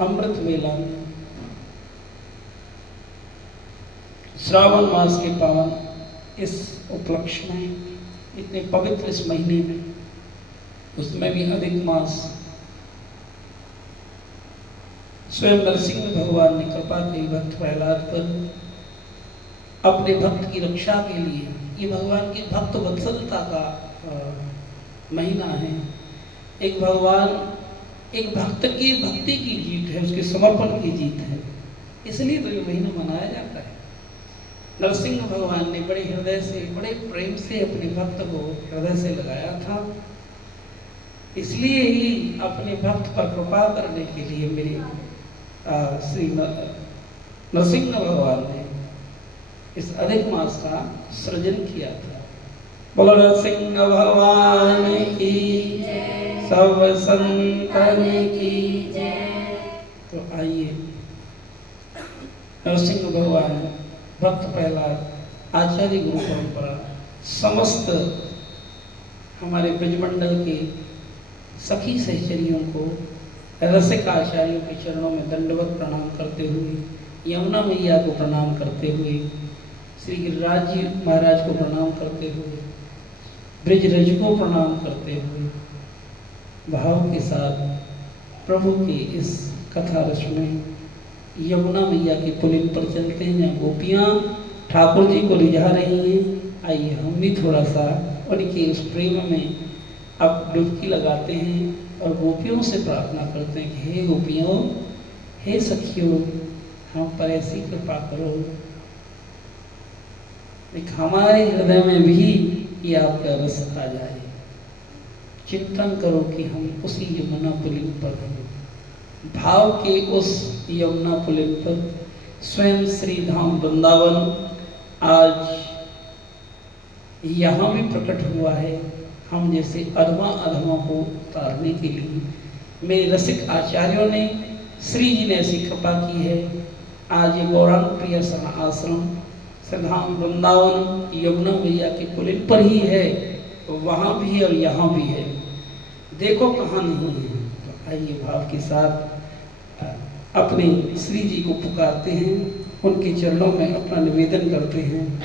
अमृत वेला में श्रावण मास के पावन इस उपलक्ष्य में, इतने पवित्र इस महीने में, उसमें भी अधिक मास, स्वयं नरसिंह भगवान ने कृपा की भक्त प्रहलाद पर अपने भक्त की रक्षा के लिए, ये भगवान की भक्त वत्सलता का महीना है। एक भगवान, एक भक्त की भक्ति की जीत है, उसके समर्पण की जीत है, इसलिए तो ये महीना मनाया जाता है। नरसिंह भगवान ने बड़े हृदय से, बड़े प्रेम से अपने भक्त को हृदय से लगाया था, इसलिए ही अपने भक्त पर कृपा करने के लिए मेरे श्री नरसिंह भगवान ने इस अधिक मास का सृजन किया था। बोलो नरसिंह भगवान की जय, सब संतन की जय। तो आइए नरसिंह भगवान, भक्त प्रहलाद, आचार्य गुरु परंपरा, समस्त हमारे ब्रजमंडल के सखी सहचरियों को, रसिक आचार्यों के चरणों में दंडवत प्रणाम करते हुए, यमुना मैया को प्रणाम करते हुए, श्री गिरिराज जी महाराज को प्रणाम करते हुए, ब्रजरज को प्रणाम करते हुए, भाव के साथ प्रभु की इस कथा रस में यमुना मैया के पुलिन पर चलते हैं, जहाँ गोपियाँ ठाकुर जी को रिझा रही हैं। आइए हम भी थोड़ा सा उनके उस प्रेम में अब डुबकी लगाते हैं और गोपियों से प्रार्थना करते हैं कि हे गोपियों, हे सखियों, हम पर ऐसी कृपा करो, एक हमारे हृदय में भी ये आपका रस आ जाए। चिंतन करो कि हम उसी यमुना पुलिन पर हैं, भाव के उस यमुना पुलिन पर स्वयं श्री धाम वृंदावन आज यहाँ भी प्रकट हुआ है। हम जैसे अधमा अधमा को उतारने के लिए मेरे रसिक आचार्यों ने, श्री जी ने ऐसी कृपा की है। आज ये गौरांग प्रिय आश्रम श्रीधाम वृंदावन यमुना मैया के पुलिन पर ही है, तो वहाँ भी और यहाँ भी है, देखो कहाँ नहीं है। तो आइए भाव के साथ अपने श्री जी को पुकारते हैं, उनके चरणों में अपना निवेदन करते हैं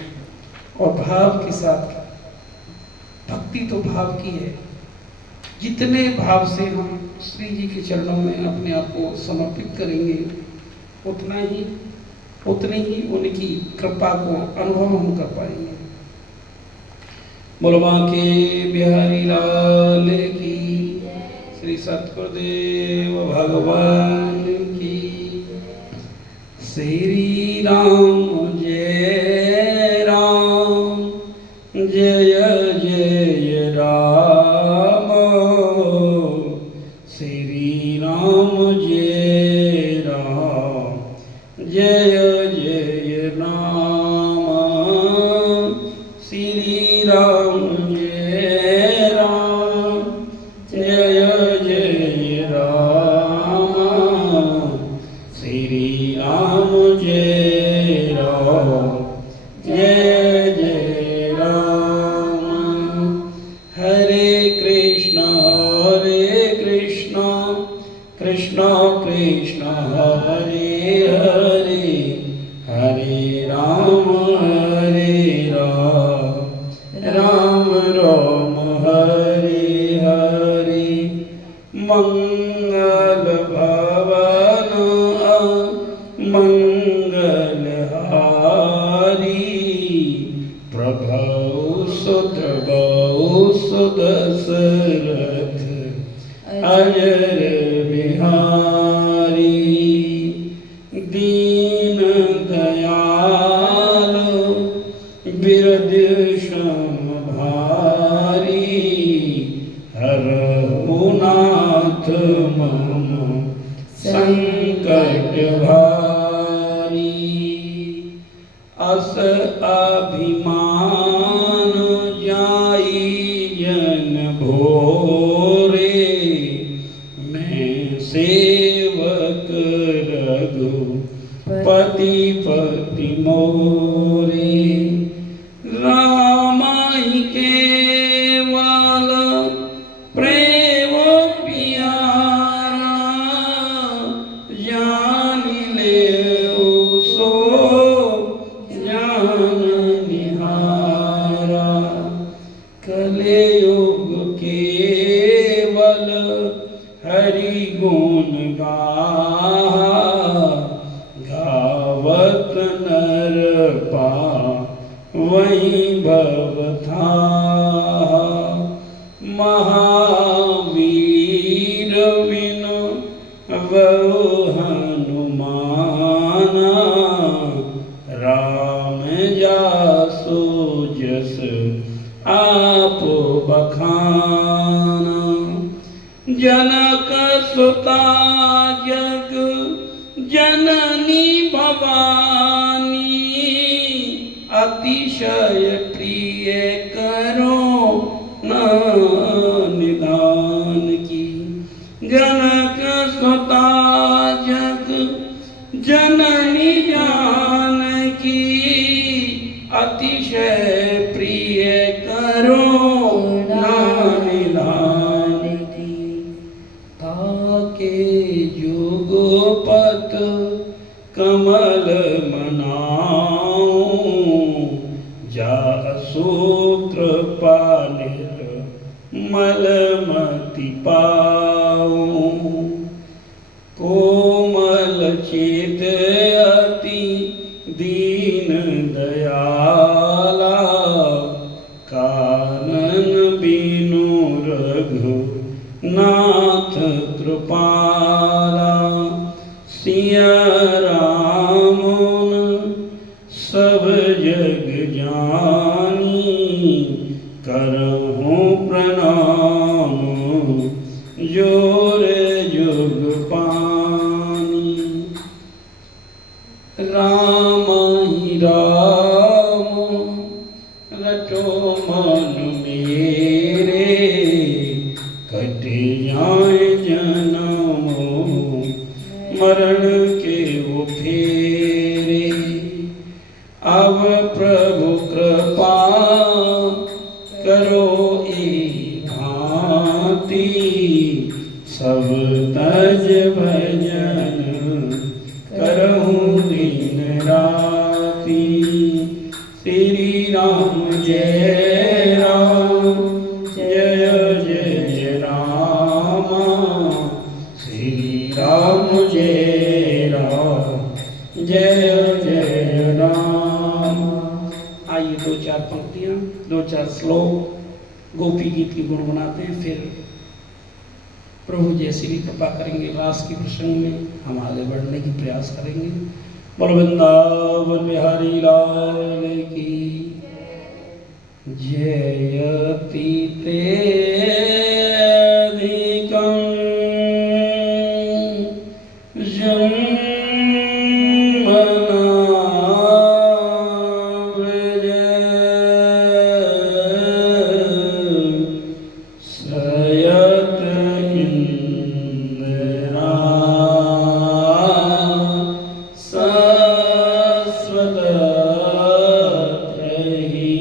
और भाव के साथ, भक्ति तो भाव की है, जितने भाव से हम श्री जी के चरणों में अपने आप को समर्पित करेंगे उतनी ही उनकी कृपा को अनुभव हम कर पाएंगे। बोलो बांके बिहारी लाल की, श्री सतगुरुदेव भगवान की। श्री राम जय राम, जय जय राम, श्री राम जय राम, जय जय राम, श्री राम जय राम, जय जय राम, श्री राम जय राम, जय जय राम। हरे कृष्ण कृष्ण कृष्ण हरे हरे, हरे राम राम राम हरे हरे। मंगल भवन मंगल हारी, प्रभु सुत दशरथ अजर बिहारी। दीन दयाल बिरद सम भारी, हरहु नाथ मम संकट भारी। अस अभिमान जाई जन भोरे, मैं सेवक रघुपति पति मोरे। राम ही केवल प्रेम प्यारा, गुण गावत नर पावई भव था। महावीर विनु बहु हनुमाना, राम जासु जस आप बखाना। जनक सुता जग जननी भवानी, अतिशय प्रिय करो न निदान की। जनक सुता जग जननी जानकी, अतिशय प्रिय करो न निदान की। ताके जुगपत कमल मनाऊं, जासु कृपा निर्मलमति पाऊं। कोमल चित अति दीन दयाला, कानन बिनु रघुनाथ कृपाला। सिया राम सब जग जानी, करहूँ प्रणाम जोर जुग पानी। राम ही राम रटो मन मेरे, कटे जाए जन्म मरण के वो फेरे। अब प्रभु कृपा करो एक भांति, सब तज भजन करहूँ दिन राति। श्री राम जय राम जय जय राम, श्री राम जय राम जय जय राम। आइए दो चार पंक्तियाँ, दो चार श्लोक गोपी गीत की गुणगुनाते हैं, फिर प्रभु जैसी भी कृपा करेंगे रास के प्रसंग में हम आगे बढ़ने की प्रयास करेंगे। बोल वृंदावन बिहारी लाल की जयति ते अधिकं जन्मना व्रज, सयत इंदिरा शाश्वत रही।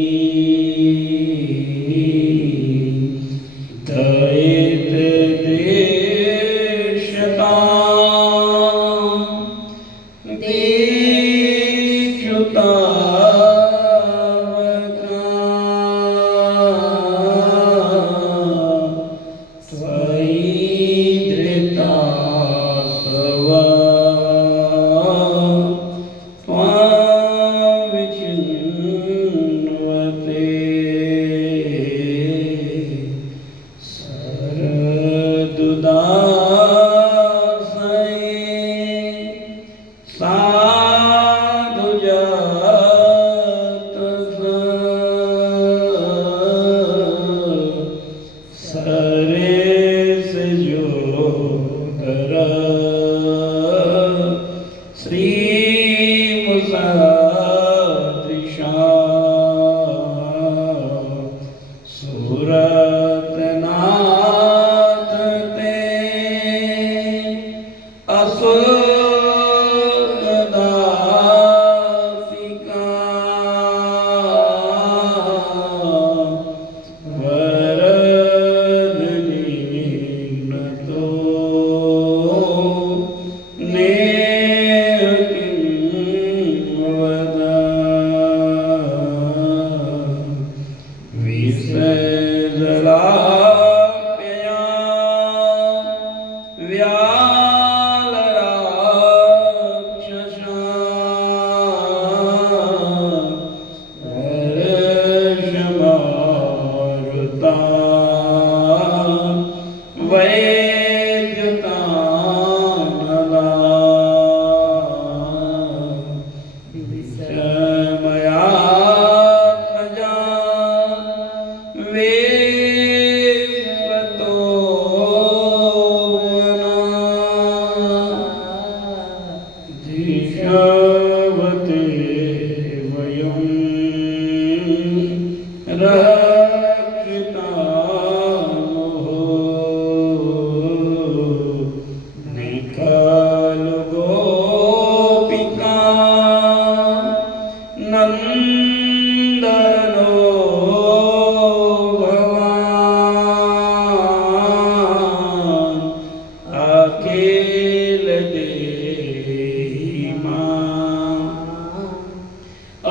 खेल देहि मां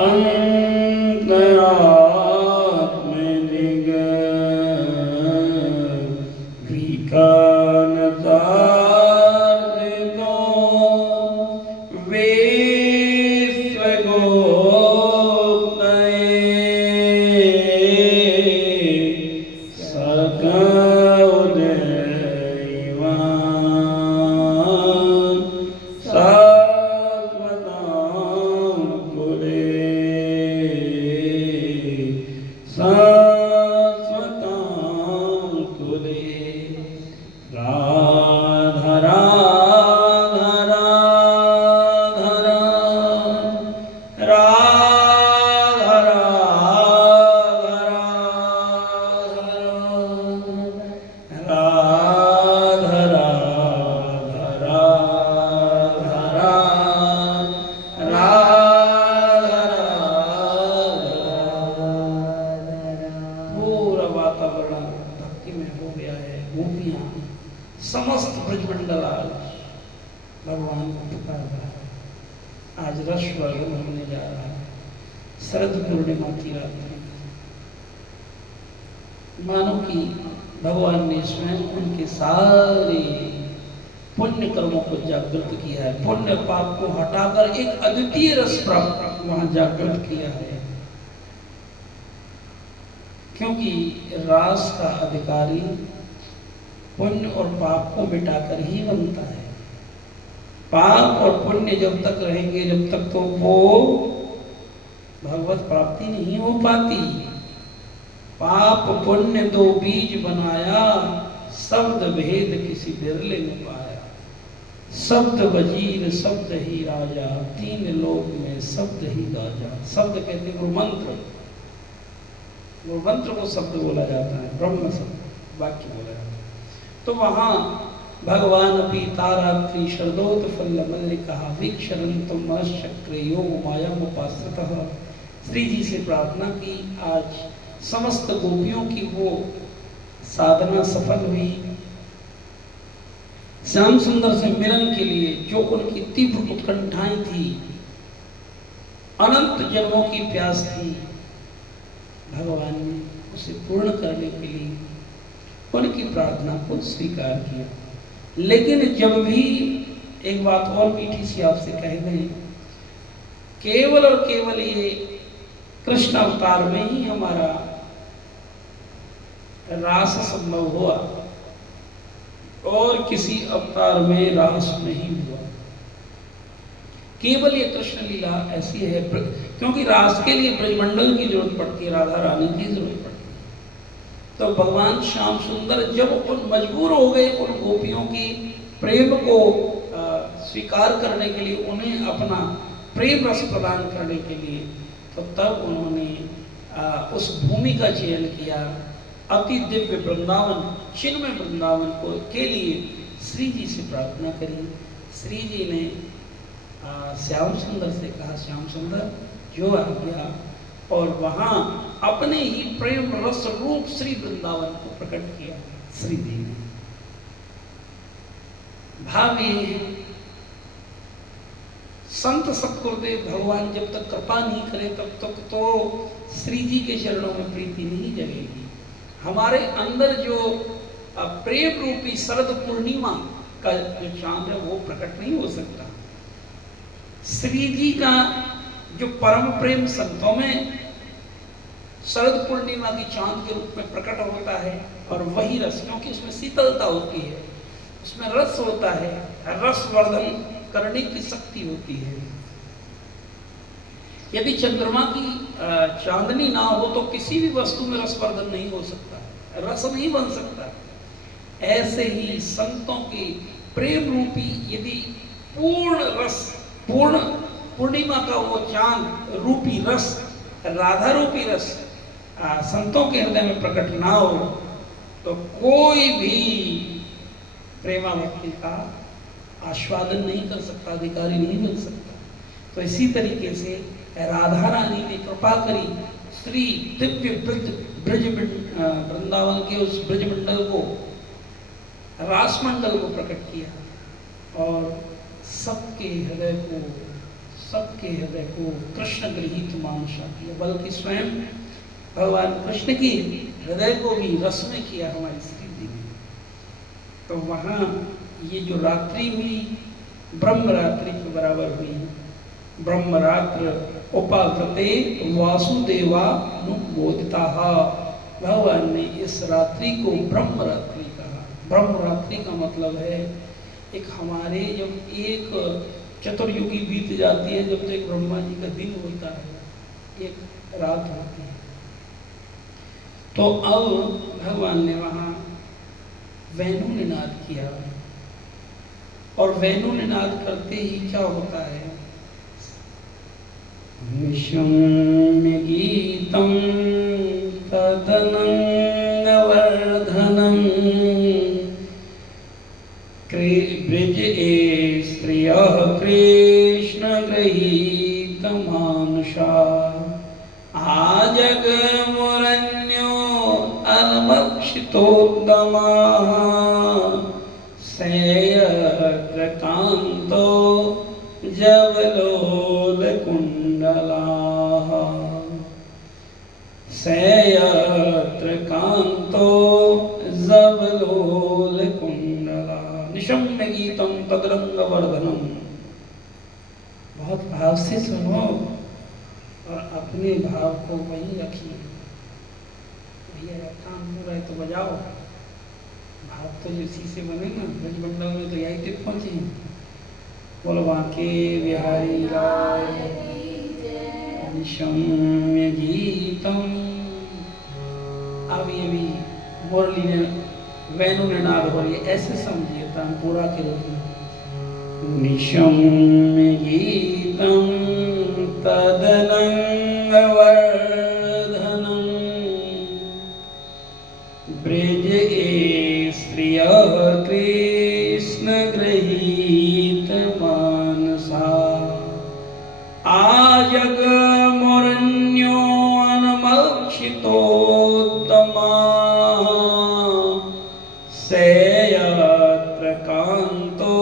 अंतरात्मनिग विकानतार्दितो विश्वगोप्तये सकलदैवान् शाश्वतां कुले शाश्वतां कुले राधा राधा राधा राधा राधा राधा पूरा वातावरण भक्ति में हो गया है। गोपियां समस्त ब्रजमंडल आज भगवान को पुकार रहा है। आज रस वर्धन होने जा रहा है। शरद पूर्णिमा की रात में मानो कि भगवान ने स्वयं उनके सारे पुण्य कर्मों को जागृत किया है। पुण्य पाप को हटाकर एक अद्वितीय रस प्राप्त वहां जागृत किया है। क्योंकि रास का अधिकारी पुण्य और पाप को मिटाकर ही बनता है। पाप और पुण्य जब तक रहेंगे, जब तक तो वो भगवत प्राप्ति नहीं हो पाती। पाप पुण्य दो बीज बनाया, शब्द भेद किसी बिरले ने पाया। शब्द वजीर शब्द ही राजा, तीन लोक में शब्द ही राजा। शब्द कहते हैं गुरु मंत्र, गुरु मंत्र को शब्द बोला जाता है, ब्रह्म शब्द वाक्य बोला जाता है। तो वहां भगवान अपनी तारात्रि शरदोत फल मल्लिका वीक्षरंतम चक्र योग माया उपाश्रितः श्री जी से प्रार्थना की। आज समस्त गोपियों की वो साधना सफल हुई। श्याम सुंदर से मिलन के लिए जो उनकी तीव्र उत्कंठाएं थी, अनंत जन्मों की प्यास थी, भगवान ने उसे पूर्ण करने के लिए उनकी प्रार्थना को स्वीकार किया। लेकिन जब भी एक बात और मीठी सी आपसे कह दें, केवल और केवल ये कृष्ण अवतार में ही हमारा रास संभव हुआ और किसी अवतार में रास नहीं हुआ। केवल ये कृष्ण लीला ऐसी है, क्योंकि रास के लिए ब्रजमंडल की जरूरत पड़ती है, राधा रानी की जरूरत पड़ती है। तो भगवान श्याम सुंदर जब उन मजबूर हो गए उन गोपियों की प्रेम को स्वीकार करने के लिए, उन्हें अपना प्रेम रस प्रदान करने के लिए, तो तब उन्होंने उस भूमि का चयन किया। अति दिव्य वृंदावन, चिन्मय वृंदावन को के लिए श्री जी से प्रार्थना करी। श्री जी ने श्याम सुंदर से कहा, श्याम सुंदर जो आ गया, और वहां अपने ही प्रेम रस रूप श्री वृंदावन को प्रकट किया। श्री जी ने भाव ये है, संत सतगुरुदेव भगवान जब तक कृपा नहीं करे तब तक तो श्री जी के चरणों में प्रीति नहीं जगेगी। हमारे अंदर जो प्रेम रूपी शरद पूर्णिमा का जो चांद है वो प्रकट नहीं हो सकता। श्री जी का जो परम प्रेम संतों में शरद पूर्णिमा की चांद के रूप में प्रकट होता है, और वही रस, क्योंकि उसमें शीतलता होती है, उसमें रस होता है, रस वर्धन करने की शक्ति होती है। यदि चंद्रमा की चांदनी ना हो तो किसी भी वस्तु में रसवर्धन नहीं हो सकता, रस नहीं बन सकता। ऐसे ही संतों के प्रेम रूपी यदि पूर्ण रस, पूर्ण पूर्णिमा का वो चांद रूपी रस, राधा रूपी रस संतों के हृदय में प्रकट ना हो तो कोई भी प्रेमा भक्ति का आस्वादन नहीं कर सकता, अधिकारी नहीं बन सकता। तो इसी तरीके से राधा रानी ने कृपा करी, श्री दिव्य ब्रज वृंदावन के उस ब्रज मंडल को, रास मंडल को प्रकट किया। और सबके हृदय को कृष्ण गृहीत मानसा किया, बल्कि स्वयं भगवान कृष्ण की हृदय को भी रस में किया हमारी श्री जी ने। तो वहाँ ये जो रात्रि हुई ब्रह्म रात्रि के बराबर हुई। ब्रह्म रात्र उपाव्रते वासुदेवानुमोदिता। भगवान ने इस रात्रि को ब्रह्म रात्रि कहा। ब्रह्म रात्रि का मतलब है एक हमारे जब एक चतुर्युगी बीत जाती है, जब तक ब्रह्मा जी का दिन होता है एक रात होती है। तो अब भगवान ने वहाँ वेणु निनाद किया, और वेणु निनाद करते ही क्या होता है, विषम्य गीतम तदनंगवर्धनम ब्रज स्त्रियः कृष्ण गृहीत मानुषा आजगमुरन्यो अलमक्षितोद्दमाः सेयत्र कान्तो जवलोलकुण्डलाः सेयत्र कान्तो जवलोलकुण्डलाः निशम्य गीतम तदरंगवर्धनम। बहुत भाव से सुनो और अपने भाव को वहीं रखिए। भैया काम हो रहा है तो बजाओ, भाव तो इसी से बने ना। ब्रजमंडल में तो यही तक पहुंचे। बोलो बांके बिहारी लाल निशम्य गीतम। अब ये भी मुरली ने वेणु निनाद हो रही है, ऐसे समझिए तानपुरा के रूप में। निशम्य गीतम तदनंगवर्धनम ब्रज स्त्रियः कृष्ण गृहीत मानसा आजगमुरन्यो अनमक्षितोत्तमाः सेयत्र कान्तो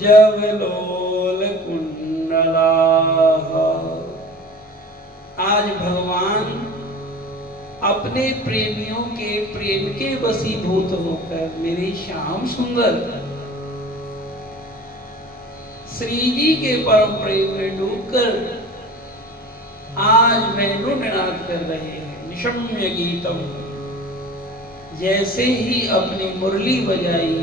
जवलोलकुण्डलाः। आज भगवान अपने प्रेमियों के प्रेम के वशीभूत होकर मेरे श्याम सुंदर श्री जी के परम प्रेम में डूबकर आज वेणु निनाद कर रहे हैं। निशम्य गीतम, जैसे ही अपनी मुरली बजाई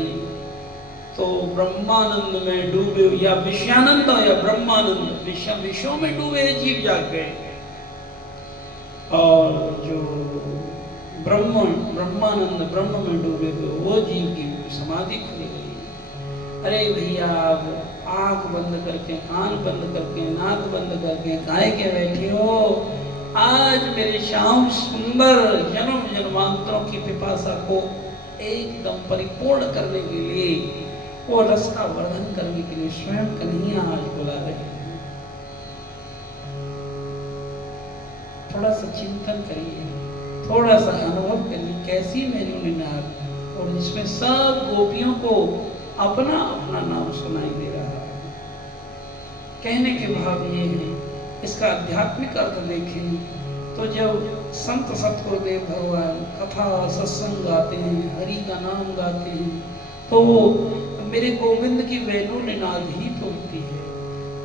तो ब्रह्मानंद में डूबे, या विषयानंद या ब्रह्मानंद, विषयों में डूबे जीव जाग गए। और जो ब्रह्मानंद ब्रह्म में डूबे हुए वो जीव की समाधि खुल गई। अरे भैया, आप आंख बंद करके, कान बंद करके, नाक बंद करके गाय के बैठे हो। आज मेरे श्याम सुंदर जन्म जन्मांतरों की पिपासा को एकदम परिपूर्ण करने के लिए, वो रस का वर्धन करने के लिए स्वयं कन्हैया आज बुला रहे हैं। थोड़ा सा चिंतन करिए, थोड़ा सा अनुभव करिए कैसी वेणु निनाद, और जिसमें सब गोपियों को अपना अपना नाम सुनाई दे रहा है। कहने के भाव ये है, इसका आध्यात्मिक अर्थ देखें तो जब संत सतगुरुदेव भगवान कथा सत्संग गाते हैं, हरि का नाम गाते हैं, तो वो मेरे गोविंद की वेणु निनाद ही तो होती है।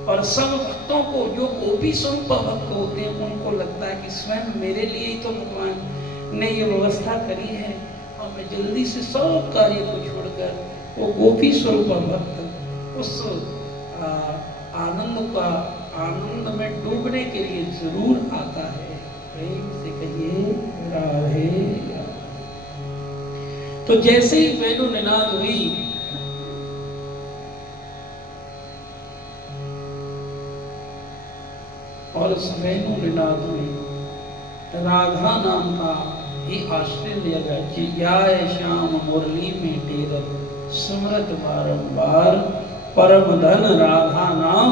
और सब भक्तों को, जो गोपी स्वरूप भक्त होते हैं, उनको लगता है कि स्वयं मेरे लिए ही तो भगवान ने ये व्यवस्था करी है, और मैं जल्दी से सब कार्य को छोड़कर वो गोपी स्वरूप भक्त उस आनंद में डूबने के लिए जरूर आता है। प्रेम से कहिए राधे राधे। तो जैसे ही वेणु निनाद हुई, और उस वेणु निनाद में राधा नाम का ही आश्रय लिया गया कि याय श्याम मुरली में टेरत सुमरत बारंबार परम धन राधा नाम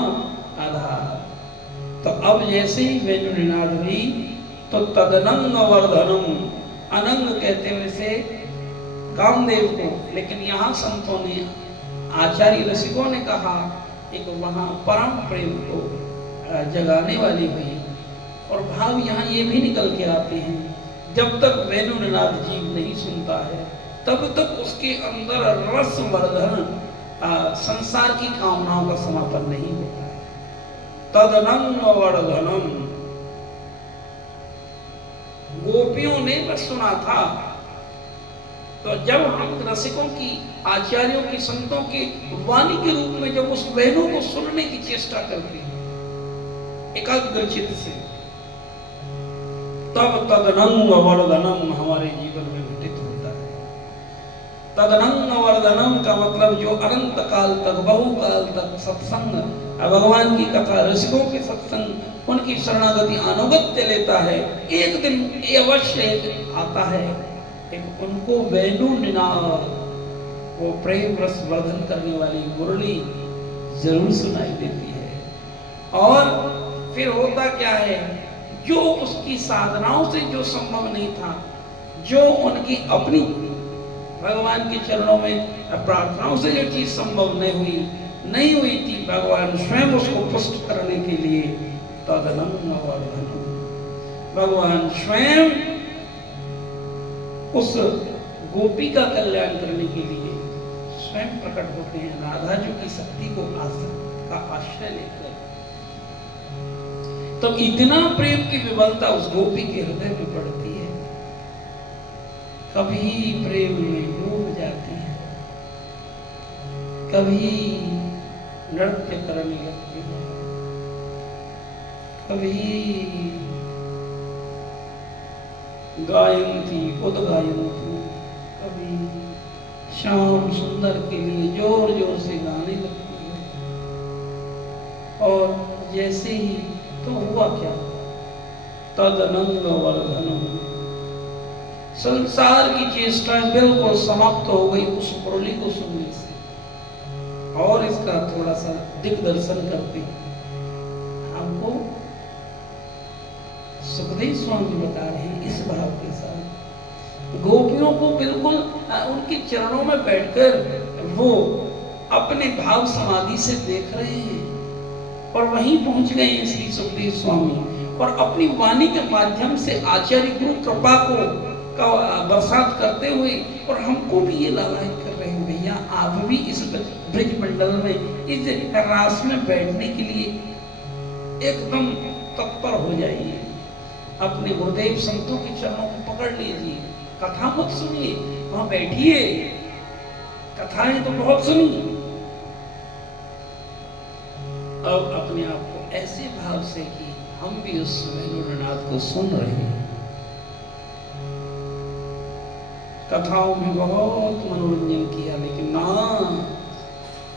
आधार। तो अब जैसे ही वेणु निनाद हुई तो तदनंग वर्धनम, अनंग कहते हैं वैसे कामदेव को, लेकिन यहाँ संतों ने आचार्य रसिकों ने कहा एक वहाँ परम प्रेम को जगाने वाली हुई। और भाव यहाँ ये भी निकल के आते हैं, जब तक वेणुनाद जीव नहीं सुनता है तब तक उसके अंदर रस वर्धन संसार की कामनाओं का समापन नहीं होता है। तदनंग वर्धनम, गोपियों ने बस सुना था। तो जब हम रसिकों की, आचार्यों की, संतों की वाणी के रूप में जब उस वेणु को सुनने की चेष्टा करते हैं एकाग्र चित्त से, तब तदनंग वर्धनम हमारे जीवन में घटित होता है। तदनंग वर्धनम का मतलब जो अनंत काल तक, बहुकाल तक सत्संग, भगवान की कथा, रसिकों के सत्संग, उनकी शरणागति अनुगत्य लेता है, एक दिन ये अवश्य आता है, एक उनको वेणु निनाद, वो प्रेम रस वर्धन करने वाली मुरली जरूर सुनाई देती है। और फिर होता क्या है, जो उसकी साधनाओं से जो संभव नहीं था, जो उनकी अपनी भगवान के चरणों में प्रार्थनाओं से जो चीज संभव नहीं हुई थी, भगवान स्वयं उसको पुष्ट करने के लिए तदनंग वर्धनम, भगवान स्वयं उस गोपी का कल्याण करने के लिए स्वयं प्रकट होते हैं, राधा जी की शक्ति को का आश्रय लेकर। तो इतना प्रेम की विबलता उस गोपी के हृदय में पड़ती है, कभी प्रेम में डूब जाती है, कभी नृत्य करने लगती है, कभी गायंती उद्गायंती, कभी श्याम सुंदर के लिए जोर जोर से गाने लगती है। और जैसे ही तो हुआ क्या, तदनंग वर्धनम, संसार की चेष्टाएं बिल्कुल समाप्त हो गई उस मुरली को सुनने से। और इसका थोड़ा सा दिग्दर्शन करते हमको सुखदेव स्वामी बता रहे हैं इस भाव के साथ, गोपियों को बिल्कुल उनके चरणों में बैठकर वो अपने भाव समाधि से देख रहे हैं। और वहीं पहुंच गए हैं श्री सुखदेव स्वामी, और अपनी वाणी के माध्यम से आचार्य गुरु कृपा को का बरसात करते हुए और हमको भी ये लालायित कर रहे हैं, भैया आप भी इस ब्रज मंडल में इस रास में बैठने के लिए एकदम तत्पर हो जाइए, अपने गुरुदेव संतों के चरणों को पकड़ लीजिए, कथा मत सुनिए, वहां बैठिए, कथाएं तो बहुत सुनी। अब अपने आप को ऐसे भाव से कि हम भी उस वेणुनाद को सुन रहे हैं। कथाओं में बहुत मनोरंजन किया, लेकिन ना,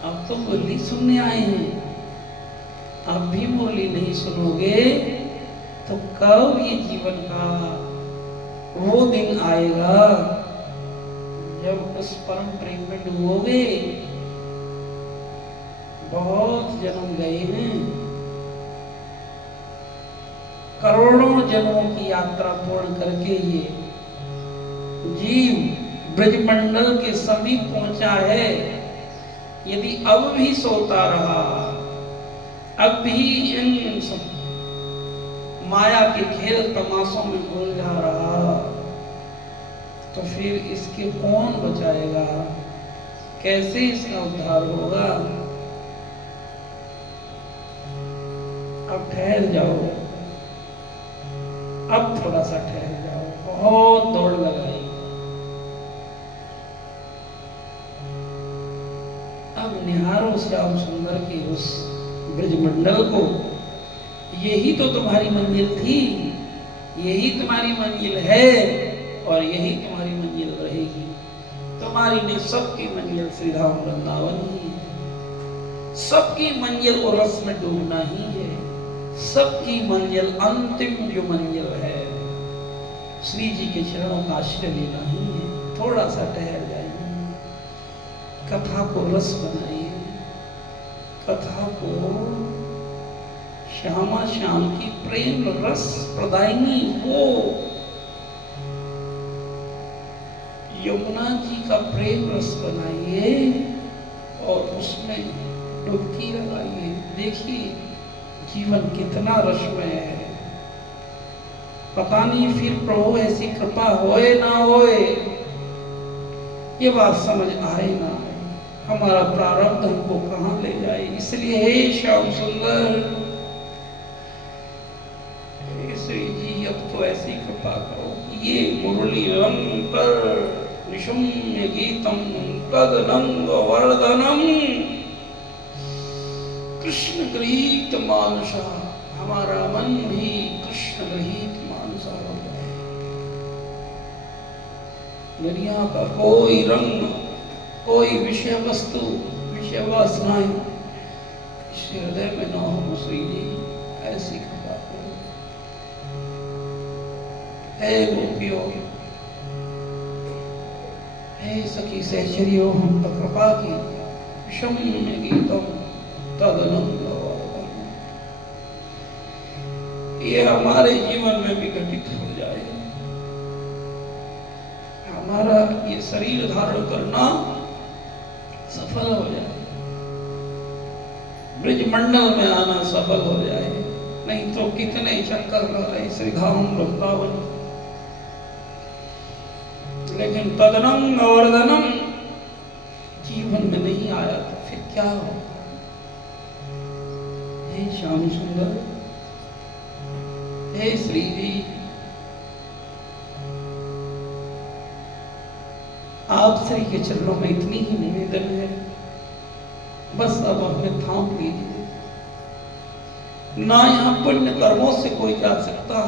अब तो मुरली सुनने आए हैं, अब भी मुरली नहीं सुनोगे तो कब ये जीवन का वो दिन आएगा जब उस परम प्रेम में डूबोगे। बहुत जन्म गए हैं, करोड़ों जन्मों की यात्रा पूर्ण करके ये जीव ब्रजमंडल के समीप पहुंचा है। यदि अब भी सोता रहा, अब भी इन माया के खेल तमाशों में उलझा रहा, तो फिर इसके कौन बचाएगा, कैसे इसका उद्धार होगा। अब ठहर जाओ, अब थोड़ा सा ठहर जाओ, बहुत दौड़ लगाई, अब निहारो श्याम सुंदर की उस ब्रजमंडल को। यही तो तुम्हारी मंजिल थी, यही तुम्हारी मंजिल है, और यही तुम्हारी मंजिल रहेगी। तुम्हारी नहीं, सबकी मंजिल श्री धाम वृंदावन ही है, सबकी मंजिल वो रस में डूबना ही है, सबकी मंजिल अंतिम जो मंजिल है श्री जी के चरणों का आश्रय लेना ही है। थोड़ा सा ठहर जाइए, कथा को रस बनाइए, कथा को श्यामा श्याम की प्रेम रस प्रदायिनी वो यमुना जी का प्रेम रस बनाइए, और उसमें डुबकी लगाइए। देखिए जीवन कितना रसमय है। पता नहीं फिर प्रभु ऐसी कृपा होए ना होए, ये बात समझ आए ना आए, हमारा प्रारब्ध हमको कहाँ ले जाए। इसलिए हे श्याम सुंदर, श्री जी अब तो ऐसी कृपा करो कि ये मुरली रंग पर निशम्य गीतम तदनंग वर्धनम कृष्ण गृहीत मानसा, हमारा मन भी कृष्ण गृहीत मानसा हो जाए। दुनिया का कोई रंग, कोई विषय वस्तु, विषय वासनाएं इस हृदय में न हो। श्री जी ऐसी कृपा करो। हे गोपियों, हे सखी सहचरियों, हम पर कृपा कीजिए। विषम्य गीतम तदनंग वर्धनम, ये हमारे जीवन में भी घटित हो जाए। हमारा ये शरीर धारण करना सफल हो जाए, ब्रज मंडल में आना सफल हो जाए। नहीं तो कितने चक्कर लगाए श्री धाम वृंदावन, लेकिन तदनंग वर्धनम जीवन में नहीं आया तो फिर क्या हो। हे श्याम सुंदर, हे श्री जी, आप श्री के चरणों में इतनी ही निवेदन है, बस अब हमें थाम लीजिए। ना यहाँ पुण्य कर्मों से कोई जा सकता,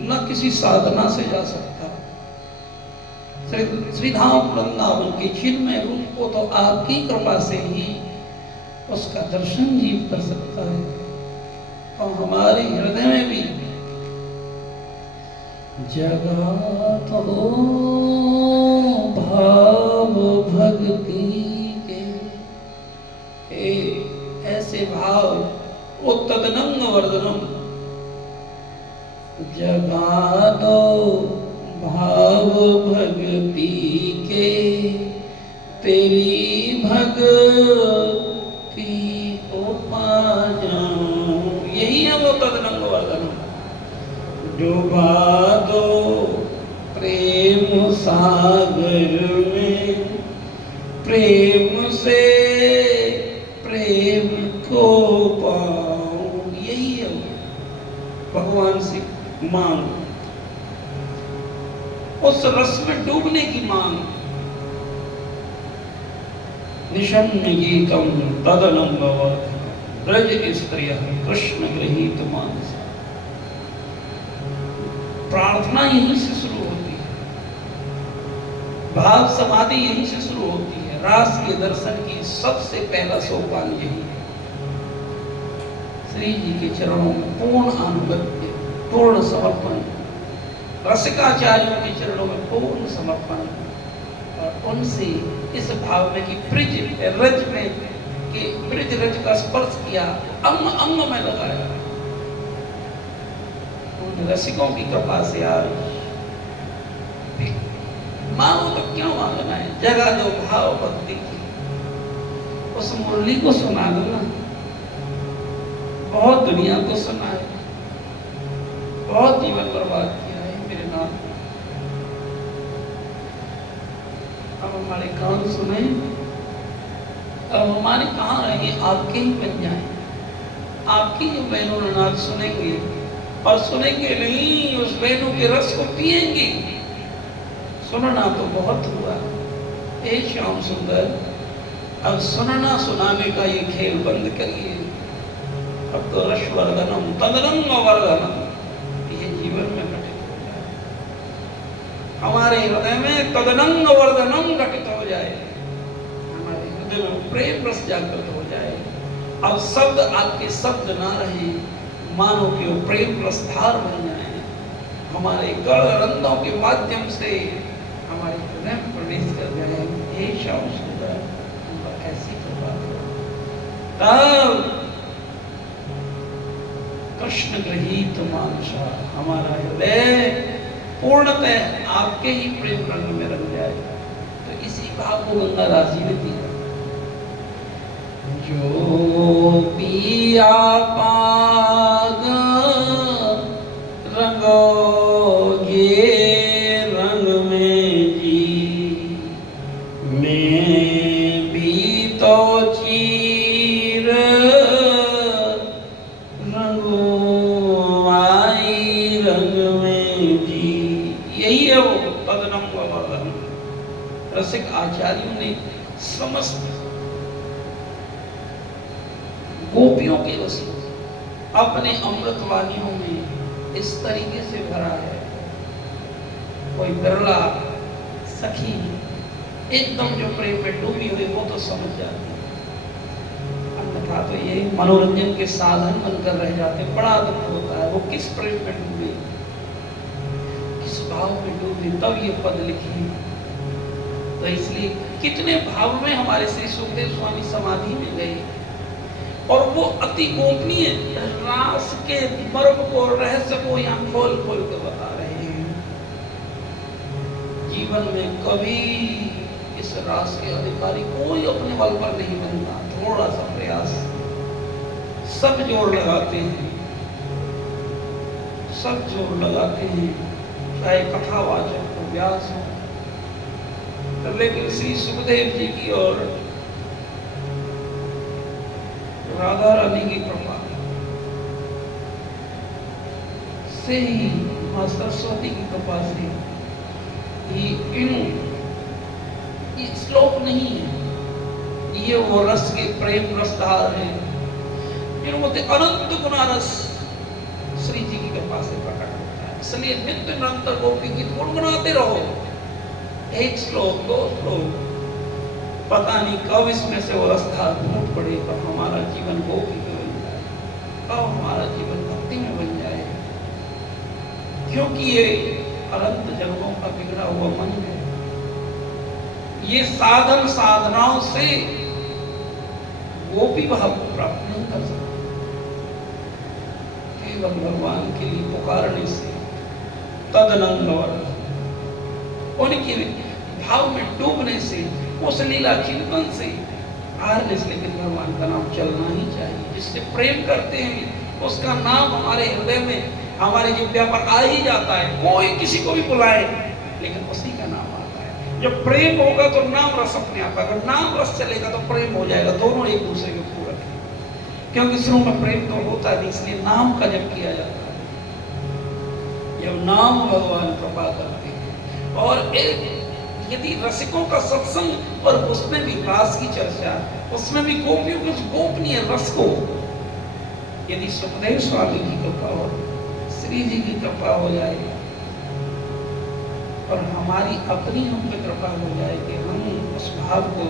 ना किसी साधना से जा सकता। श्री धाम वृंदावन के चिन्मय रूप को तो आपकी कृपा से ही उसका दर्शन जीव कर सकता है। और हमारे हृदय में भी जगा तो भाव भक्ति के, ऐसे भाव वो तदनंग वर्धनम, जगा दो भाव भक्ति के, तेरी भक्ति को पा जाऊं। यही है वो तदनंग वर्धनम। डुबा दो प्रेम सागर में, प्रेम से प्रेम को पाऊं। यही है भगवान से मांग, उस रस में डूबने की मांग। निशम्य गीतम तदनंग वर्धनम ब्रज स्त्रियः कृष्ण गृहीत मानसा। प्रार्थना यहीं से शुरू होती है, भाव समाधि यहीं से शुरू होती है। रास के दर्शन की सबसे पहला सोपान यही है। श्री जी के चरणों में पूर्ण अनुगत्य, पूर्ण समर्पण, रसिकाचार्यों के चरणों में पूर्ण समर्पण, और उनसे इस भाव में कि ब्रज रज में कि ब्रज रज का स्पर्श किया, अंग अंग में लगाया। उन रसिकों की कृपा से आज मांगो तो क्यों मांगना है, जगा दो भाव भक्ति की। उस मुरली को सुना दो ना। बहुत दुनिया को सुना है, बहुत जीवन बर्बाद किया है मेरे नाम। अब हमारे कान सुने, अब हमारे कहाँ रहेंगे, आपके ही बन जाए। आपकी जो बहनों नाथ सुनेंगे, और सुनेंगे नहीं, उस बहनों के रस को पिएंगे। सुनना तो बहुत हुआ, हे श्याम सुंदर, अब सुनना सुनाने का ये खेल बंद करिए। अब तो रसवर्धनम तदनंग वर्धनम ये जीवन में घटित हो जाए, हमारे हृदय में तदनंग वर्धनम घटित हो जाए, हमारे हृदय में प्रेम रस जागृत हो जाए। अब शब्द आपके शब्द ना रहे, मानो कि वो प्रेम रसधार बन जाए, हमारे गढ़ रंधों के माध्यम से हमारे हृदय में प्रवेश कर जाए। हे श्याम सुंदर, हम पर ऐसी कृपा करो। तब कृष्ण गृहीत मानसा, हमारा हृदय पूर्णतः आपके ही प्रेम रंग में रंग जाएगा। तो इसी भाव को गंगा दास जी ने दिया। जो पिया पाग रंगोगे रंग में जी, मैं भी तो चीर रंगुआई रंग में जी। यही है वो तदनम वर्धन। रसिक आचार्यों ने समस्त गोपियों के रस अपने अमृत वाणियों में इस तरीके से भरा है। कोई बिरला सखी एकदम जो प्रेम में डूबी हुई वो तो समझ जाती है, अन्यथा तो ये मनोरंजन के साधन बनकर रह जाते। बड़ा दुख होता है वो किस प्रेम में डूबी, किस भाव में डूबी, तब ये पद लिखी। तो इसलिए कितने भाव में हमारे श्री सुखदेव स्वामी समाधि में गए और वो अति गोपनीय रास के मर्म को, रहस्य को यहाँ खोल खोल के बता रहे हैं। जीवन में कभी इस रास के अधिकारी कोई अपने बल पर नहीं बनता। थोड़ा सा प्रयास, सब जोर लगाते हैं, सब जोर लगाते हैं, चाहे कथावाचक हो, व्यास हो, लेकिन श्री सुखदेव जी की और राधा रानी की कृपा से ही, मां सरस्वती की कृपा से ही ये श्लोक नहीं है, ये वो रस के प्रेम रसधार है जिनमें अनंत गुना रस श्री जी की कृपा से प्रकट होता है। इसलिए नित्य निरंतर गोपी गीत गुनगुनाते रहो। एक श्लोक, दो श्लोक, पता नहीं कब इसमें से वो रसधार फूट पड़े, कब हमारा जीवन गोपी में बन जाए, कब हमारा जीवन भक्ति में बन जाए। क्योंकि ये अनंत जन्मों का बिगड़ा हुआ मन है, ये साधन साधनाओं से गोपी भाव को प्राप्त नहीं कर सकता। केवल भगवान के लिए पुकारने से, तदनंग उनके भाव में डूबने से, उस लीला चिंतन से हारने से, लेकिन भगवान का नाम चलना ही चाहिए। जिससे प्रेम करते हैं उसका नाम हमारे हृदय में, हमारे जिह्वा पर आ ही जाता है। कोई किसी को भी बुलाए लेकिन उसी का नाम आता है। जब प्रेम होगा तो नाम रस अपने आप, अगर नाम रस चलेगा तो प्रेम हो जाएगा। दोनों एक दूसरे के पूरक है, क्योंकि शुरू में प्रेम तो होता नहीं, इसलिए नाम का जब किया जाता है, जब नाम भगवान कृपा करते हैं। और एक यदि रसिकों का सत्संग और उसमें भी रास की चर्चा, उसमें भी गोपियों के गोपनीय रस को, यदि सुखदेव स्वामी की कृपा हो, श्री जी की कृपा हो जाए और हमारी अपनी हम पे कृपा हो जाए कि हम उस भाव को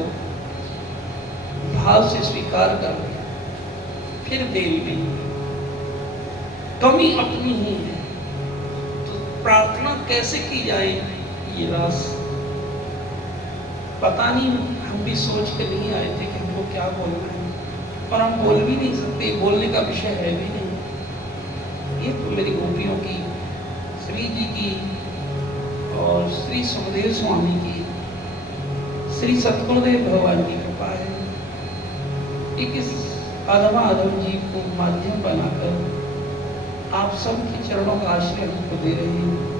भाव से स्वीकार कर लें, फिर देरी नहीं, कमी अपनी ही है। तो प्रार्थना कैसे की जाए, ये रास पता नहीं, हम भी सोच के नहीं आए थे कि हमको क्या बोलना है, और हम बोल भी नहीं सकते, बोलने का विषय है भी नहीं। ये तो मेरी गोपियों की, श्री जी की और श्री सुखदेव स्वामी की, श्री सतगुरुदेव भगवान की कृपा है। एक इस अधम जीव को माध्यम बनाकर आप सबके चरणों का आश्रय हमको दे रहे हैं।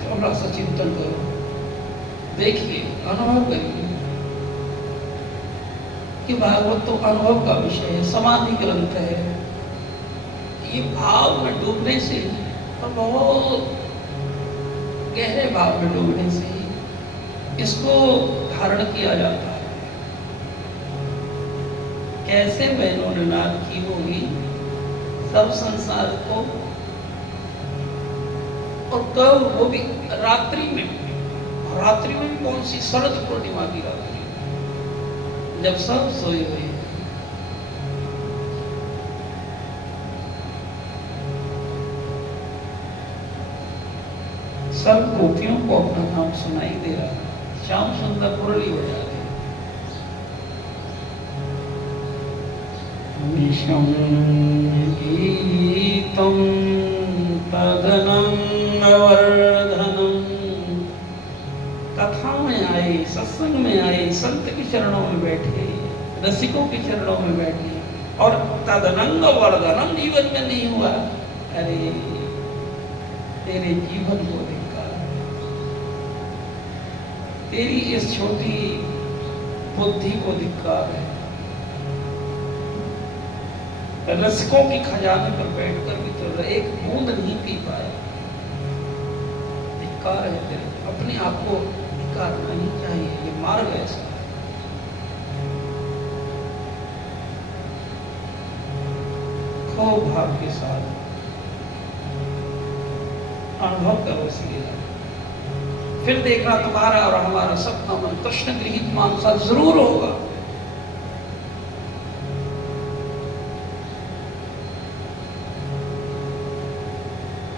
थोड़ा सा चिंतन करो, देखिए, अनुभव करिए कि भागवत तो अनुभव का विषय है, समाधि ग्रंथ है। ये भाव में डूबने से और बहुत गहरे भाव में डूबने से इसको धारण किया जाता है। कैसे बहनों ने नाद की होगी सब संसार को, और कब, वो भी रात्रि में। रात्रि में भी कौन सी, शरद पूर्णिमा की रात्रि, जब सब सोए हुए हैं। सब गोपियों को अपना नाम सुनाई दे रहा है, श्याम सुंदर मुरली हो जा रहे हैं। विषम गीतम तदनंग वर्धनम, कथा में आए, सत्संग में आए, संत के चरणों में बैठे, रसिकों के चरणों में बैठे और तदनंग वर्धनम जीवन में नहीं हुआ। अरे तेरे जीवन को धिक्कार, तेरी इस छोटी बुद्धि को धिक्कार है। रसिकों की खजाने पर बैठकर भी तो एक बूंद नहीं पी पाए। धिक्कार है तेरे, अपने आप को धिक्कारना नहीं चाहिए, ये मार्ग ऐसा। खूब भाव के साथ अनुभव करो इसलिए, फिर देखना तुम्हारा और हमारा सबका मन कृष्ण गृहीत मानसा जरूर होगा।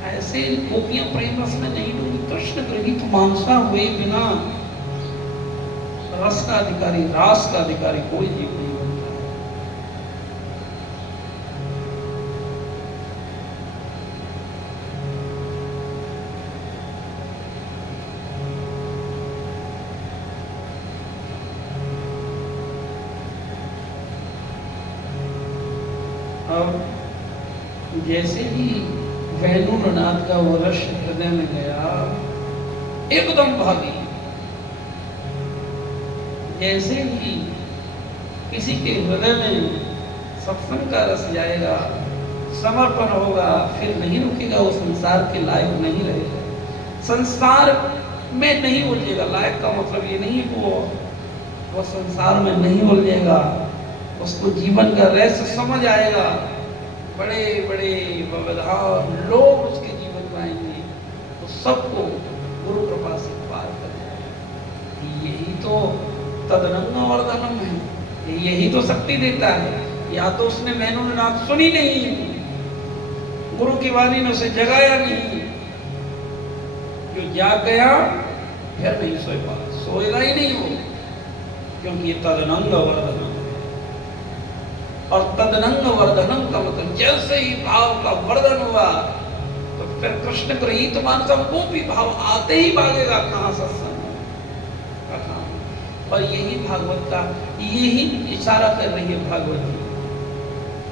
ऐसे गोपियां प्रेम रस में नहीं डूबी, कृष्ण गृहीत मानसा हुए बिना रस का अधिकारी, रास का अधिकारी कोई जीव नहीं बनता। अब जैसे ही वैनुनाथ का वो रस हृदय में गया, एकदम भागी। जैसे ही किसी के हृदय में सत्संग का रस जाएगा, समर्पण होगा, फिर नहीं रुकेगा, वो संसार के लायक नहीं रहेगा, संसार में नहीं उलझेगा। लायक का मतलब ये नहीं कि वो संसार में नहीं उलझेगा, उसको जीवन का रहस्य समझ आएगा। बड़े बड़े व्यवधान लोग उसके जीवन में आएंगे, तो सबको गुरु कृपा से पार कर जाएगा। यही तो तदनंग वर्धनम है, यही तो शक्ति देता है। या तो उसने वैनुनाथ सुनी नहीं, गुरु की वाणी ने उसे जगाया नहीं, जो जाग गया फिर नहीं सोएगा ही नहीं वो, क्योंकि ये तदनंग वर्धनम। और तदनंग वर्धनम का मतलब जैसे ही भाव का वर्धन हुआ तो फिर कृष्ण गृहीत मानसा वो भी भाव आते ही भागेगा। कहाँ सत्संग, और यही भागवत का, यही इशारा कर रही है भागवत।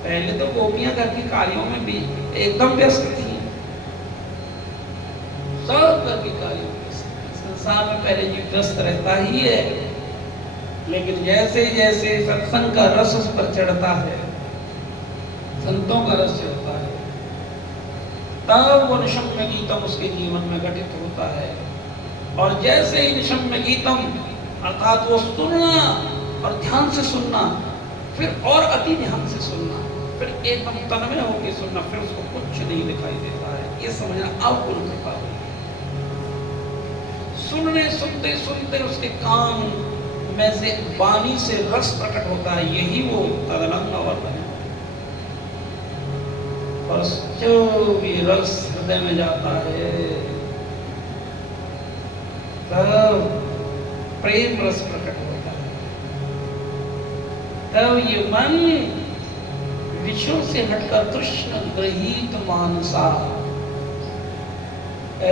पहले तो गोपियां घर के कार्यों में भी एकदम व्यस्त थी, सब घर के कार्यों में। संसार में पहले जीव व्यस्त रहता ही है, लेकिन जैसे जैसे सत्संग का रस उस पर चढ़ता है, संतों का रस चढ़ता है, तब वो निशम्य गीतम उसके जीवन में घटित होता है। और जैसे ही निशम्य गीतम अर्थात वो सुनना और ध्यान से सुनना, फिर और अति ध्यान से सुनना, फिर एकदम तन्मय होकर सुनना, फिर उसको कुछ नहीं दिखाई देता है। ये समझना अब गुरु कृपा होगी। सुनने सुनते सुनते उसके कान में से वाणी से रस प्रकट होता है, यही वो तदनंग वर्धन है। और जो भी रस हृदय में जाता है, तब प्रेम रस प्रकट होता है, तब ये मन विषयों से हटकर कृष्ण गृहीत मानसा,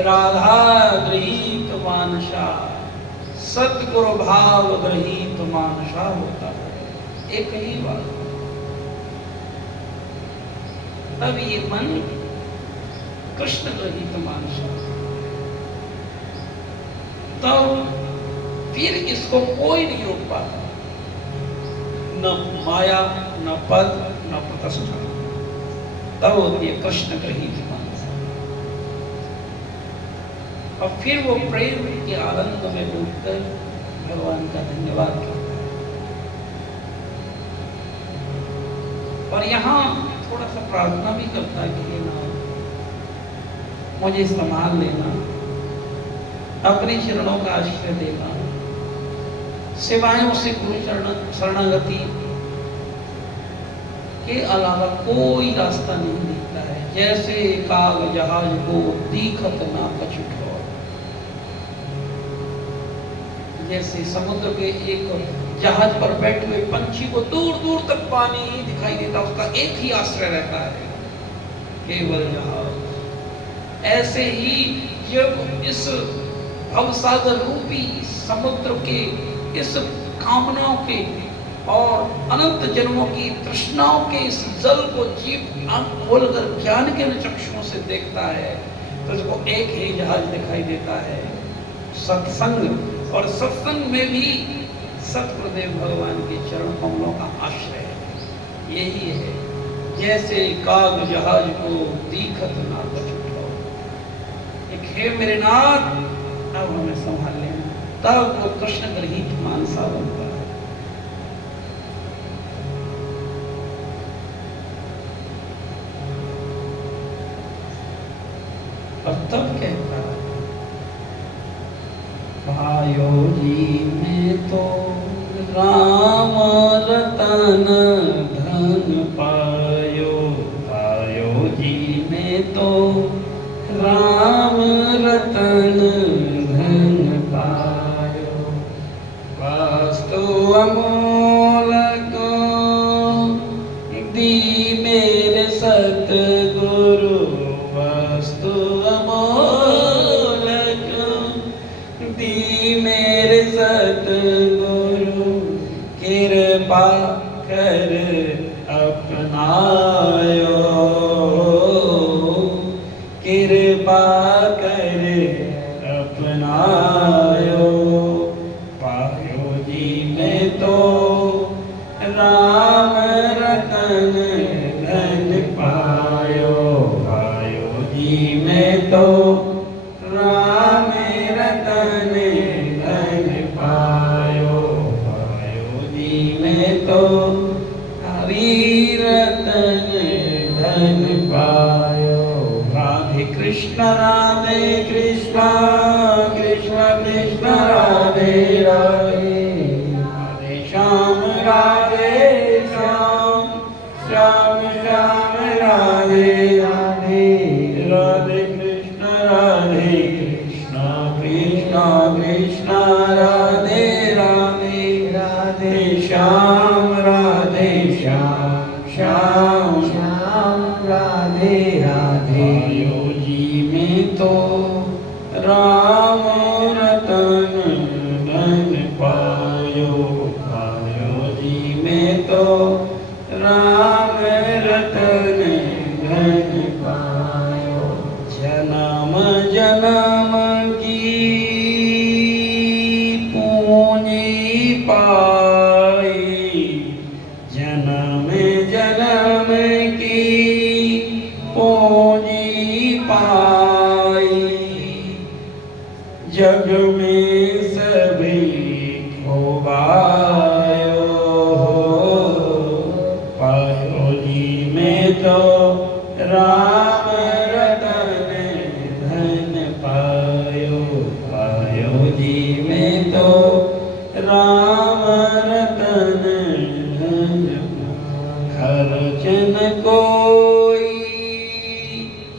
राधा गृहीत मानसा, सतगुरु भाव गृहीत मानसा होता है। एक ही बात, तब ये मन कृष्ण गृहीत मानसा, तब फिर इसको कोई नहीं रोक पाता, न माया, न पद, न प्रतिष्ठा। तब होती है कृष्ण गृहीत मानसा। और फिर वो प्रेम के आनंद में डूबकर भगवान का धन्यवाद करता है। और यहाँ थोड़ा सा प्रार्थना भी करता है कि ना मुझे संभाल लेना, अपने चरणों का आश्रय देना, सिवाय उसे गुरु शरणागति के अलावा कोई रास्ता नहीं दिखता है। जैसे काग जहाज को दीखत ना कछु ठोर, जैसे समुद्र के एक जहाज पर बैठे हुए पंछी को दूर दूर तक पानी ही दिखाई देता, उसका एक ही आश्रय रहता है, केवल जहाज। ऐसे ही जब इस भवसागर रूपी समुद्र के इस कामनाओं के और अनंत जन्मों की तृष्णाओं के इस जल को जीव आंख खोलकर ज्ञान के चक्षुओं से देखता है तो उसको एक ही जहाज दिखाई देता है, सत्संग। और सत्संग में भी सतगुरुदेव भगवान के चरण कमलों का आश्रय है। यही है जैसे काग जहाज को दीखत ना बचुटाओ, एक हे मेरे नाथ अब हमें संभाल लेना, तब वो कृष्ण ग्रहित मानसा बनता है। और तब कहता है पायो जी में तो राम रतन धन पायो, पायो जी में तो राम रतन धन पायो, वास्तु अमोलक दी मेरे सतगुरु, वास्तु अमोलक दी मेरे सतगुरु, कृपा कर अपनायो, कृपा कर अपनायो, पायो जी में तो राम रतन धन पायो, पायो जी में तो राम रतन धन पायो, पायो जी में तो हरि रतन धन पायो। राधे कृष्ण कृष्ण कृष्ण राधे राधे, राधे श्याम श्याम श्याम राधे राधे, राधे कृष्ण कृष्ण कृष्ण राधे राधे, राधे श्याम श्याम श्याम राधे राधे। पायो जी में तो राम रतन धन पायो, पायो जी में तो राम रतन धन पायो, जन्म जन्म की पूंजी पाई, जन्म जन्म की पूंजी पाई, जग में सभी खोबायो, पायो जी में तो राम रतन धन पायो, पायो जी में तो राम रतन धन, खर्चन कोई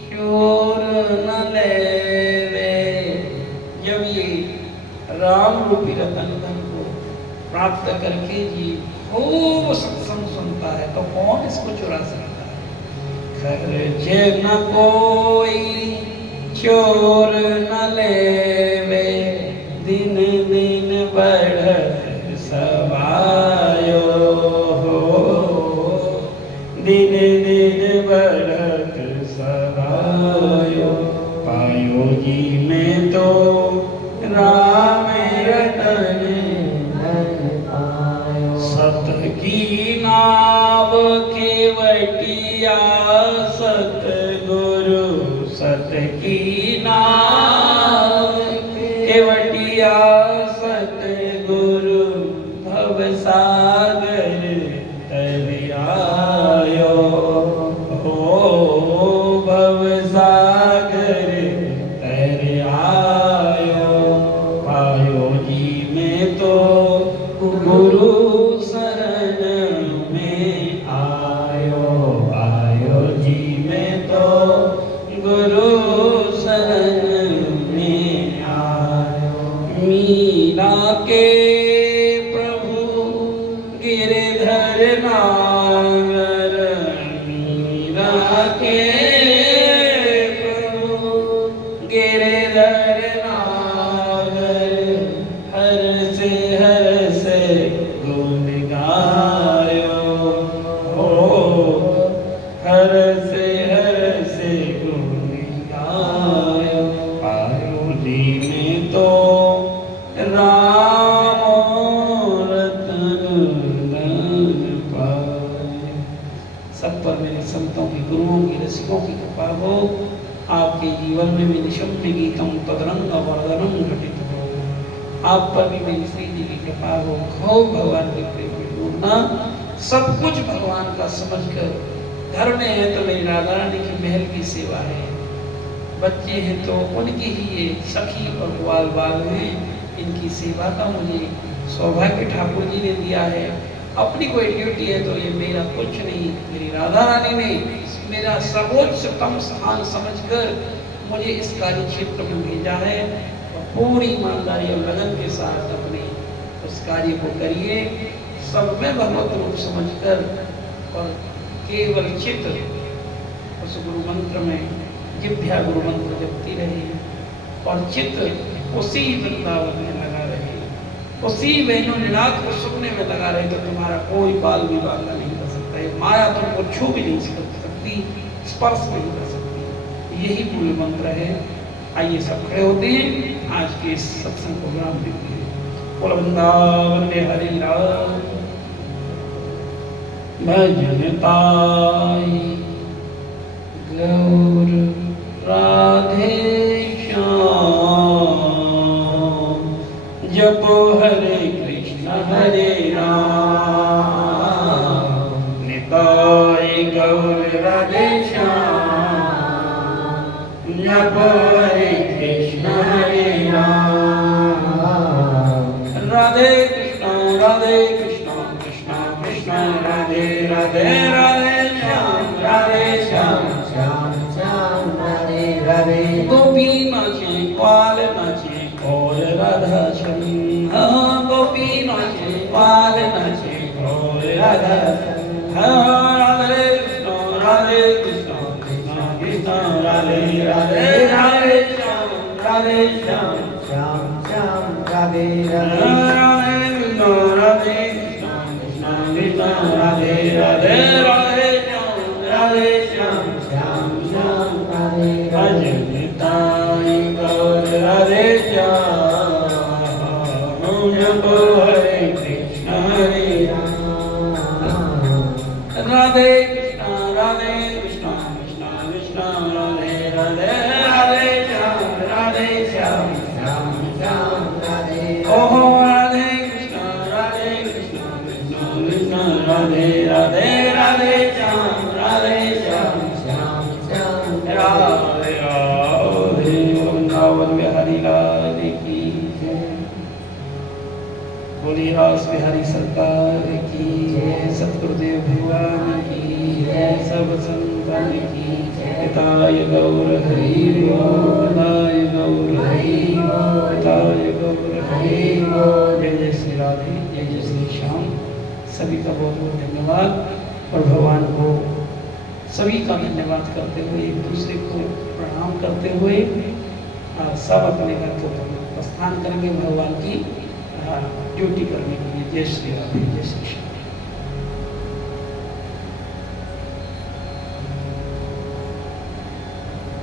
चोर न लेवे। जब ये राम रूपी रतन धन को प्राप्त करके जी खूब सत्संग सुनता है तो कौन इसको चुरा सकता है। खर्च न कोई चोर न लेवे, दिन दिन बढ़ सवायो, दिन दिन बढ़त सवायो, पायो जी में तो राम रतन धन पायो। सत की नाव केवटिया सतगुरु, सत की नाव केवटिया सतगुरु, भवसागर तरियायो, हो भवसागर तरियायो, पायो जी में तो गुरु शरण में आयो, पायो जी में तो गुरु शरण में आयो। मीरा के प्रभु हर से गुण गायो हो, हर से गुण गायो। पायोली में तो राम रतन धन पाए। सब पर मेरे संतों की, गुरुओं की, रसिकों की कृपा हो। आपके जीवन में भी निशम्य गीतम तदरंग वर्धनम घटित हो। आप पर भी मेरी श्री जी की कृपा हो। खूब भगवान के प्रेम में डूबना। सब कुछ भगवान का समझकर, घर में है तो मेरी राधा रानी की महल की सेवा है, बच्चे हैं तो उनकी ही ये सखी और ग्वाल बाल हैं, इनकी सेवा का मुझे सौभाग्य ठाकुर जी ने दिया है। अपनी कोई ड्यूटी है तो ये मेरा कुछ नहीं, मेरी राधा रानी ने मेरा सर्वोच्चतम स्थान समझकर मुझे इस कार्य क्षेत्र में भेजा है। और पूरी ईमानदारी और लगन के साथ अपने उस कार्य को करिए, सब में भगवत रूप समझकर, और केवल चित्त उस गुरु मंत्र में, जिभ्या गुरु मंत्र जपती रहे, और चित्त उसी वृंदावन में लगा रहे, उसी वेणुनाथ को सुनने में लगा रहे, तो तुम्हारा कोई बाल भी बांधा नहीं कर सकता है। माया तुमको छू भी नहीं सकती, स्पर्श नहीं कर सकती। यही मूल मंत्र है। आइए सब खड़े होते हैं, आज के इस सत्संग प्रोग्राम के लिए। बोल वृंदावन में हरि राम भजन ताई गौर राधे श्याम। जपो हरे कृष्ण हरे राम, निताई गौर राधे श्याम। जपो हरे कृष्ण हरे राम, राधे कृष्ण कृष्ण कृष्ण राधे राधे, राधे श्याम श्याम श्याम राधे राधे। गोपी नाचे ग्वाल नाचे और राधा श्याम, गोपी नाचे ग्वाल नाचे और राधा श्याम। राधे कृष्ण कृष्ण कृष्ण राधे राधे, राधे श्याम श्याम श्याम राधे राधे। राधे कृष्ण कृष्ण राधे राधे, राधे श्याम श्याम श्याम राधे। भजन ताई गौर राधे श्याम, जपो हरे कृष्ण हरे राम। राधे कृष्ण कृष्ण कृष्ण राधे राधे, राधे श्याम श्याम श्याम राधे। ओहो राधे कृष्ण कृष्ण कृष्ण राधे राधे, राधे श्याम श्याम श्याम राधे राधे। वृंदावन बिहारी लाल की जय। बोली रास बिहारी सरकार की जय, सतगुरुदेव भगवान की जय, सब संतन की जय। पिताय गौर हरि बोल, पिताय गौर हरि बोल, पिताय गौर हरि बोल। जय जय श्री राधे, जय जय श्री श्याम। सभी का बहुत बहुत धन्यवाद। और भगवान को सभी का धन्यवाद करते हुए, एक दूसरे को प्रणाम करते हुए सब अपने घर को प्रस्थान करेंगे भगवान की ड्यूटी करने के लिए। जय श्री राधे, जय श्री श्याम।